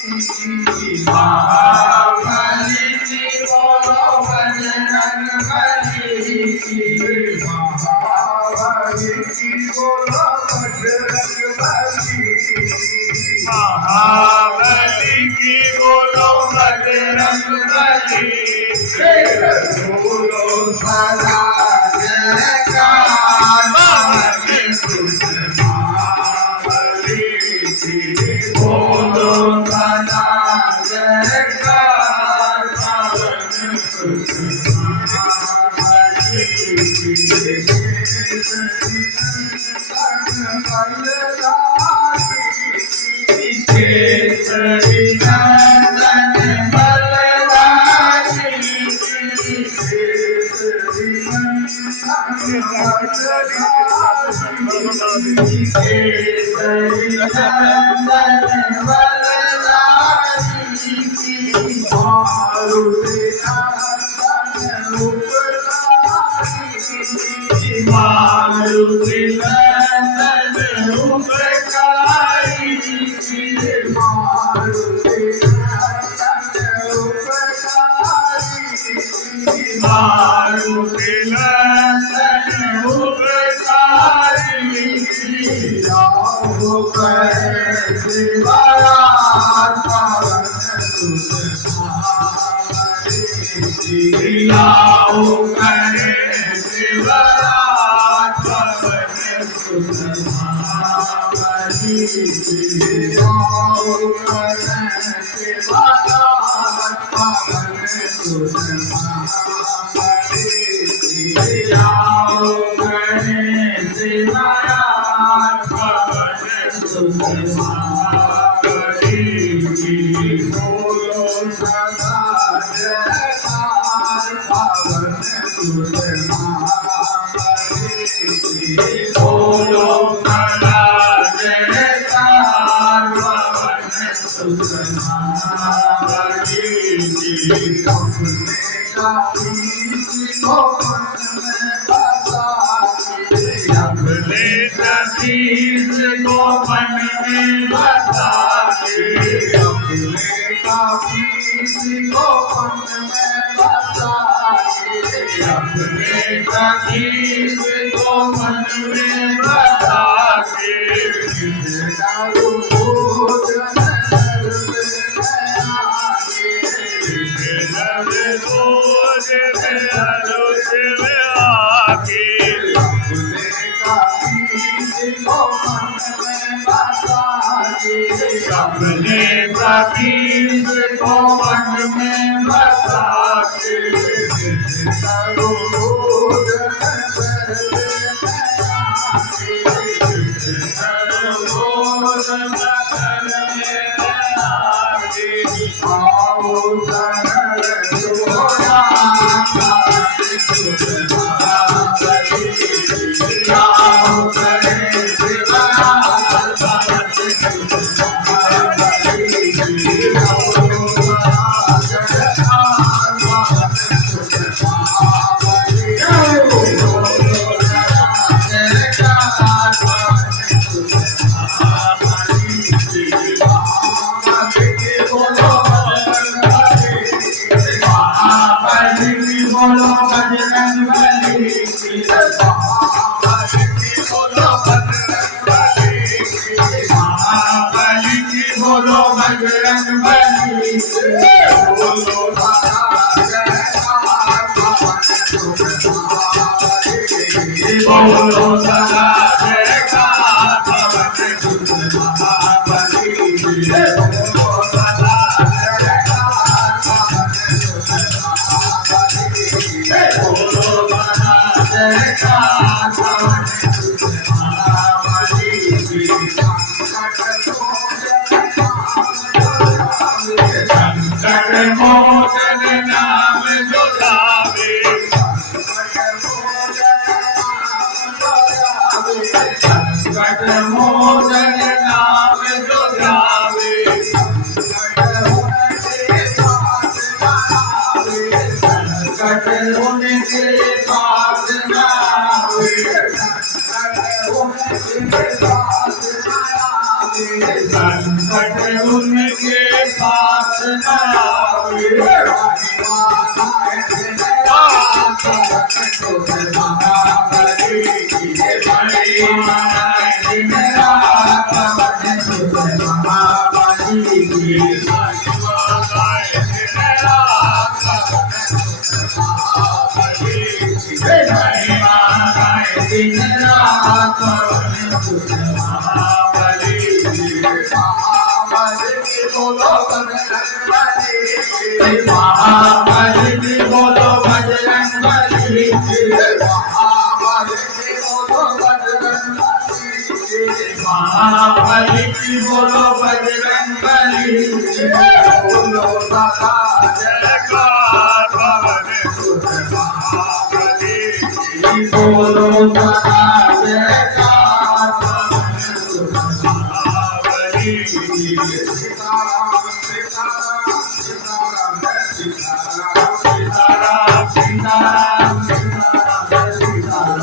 महाबली की बोलो बजरंगबली की। महाबली की बोलो बजरंगबली की। महाबली की बोलो बजरंगबली की। बोलो सदा जयकार महाबली की। बोलो सदा जयकार महाबली की। केसरी नंदन बलराज की। केसरी नंदन बलराज की। मारुति नंदन उपकारी। मारुति नंदन उपकारी। मारुति नंदन उपकारी। मारुति नंदन उपकारी। राहो करे शिवराज पवन सुत महाबली। राहो करे शिवराज पवन सुत महाबली। राहो करे शिवराज पवन सुत महाबली। राहो करे शिवराज पवन सुत महाबली। बोलो सदा जयकार पवन सुत महाबली की। बोलो सदा जयकार पवन सुत महाबली की। अपने कबीर को मन में बसा के। अपने कबीर को मन में बसा के। अपने कबीर को मन में बसा के। अपने कबीर को मन में बसा के। अपने कबीर को मन में बसा के। बोलो बजरंगबली की। महाबली की बोलो बजरंगबली की। बोलो सदा जयकार पवन सुत महाबली। बोलो सदा जयकार पवन सुत महाबली की। बोलो सदा जयकार पवन सुत महाबली की। बोलो सदा जयकार पवन सुत महाबली की। संकट मोचन नाम जो गावे। संकट मोचन नाम जो गावे। संकट उनके पास न आवे। संकट उनके बोलो बजरंगबली महाबली की बोलो बजरंगबली महाबली की बोलो बजरंगबली महाबली की बोलो बजरंगबली बोलो सदा जयकार पवन सुत महाबली बोलो सदा जयकार महाबली सीताराम सीताराम सीताराम सीताराम सीताराम सीताराम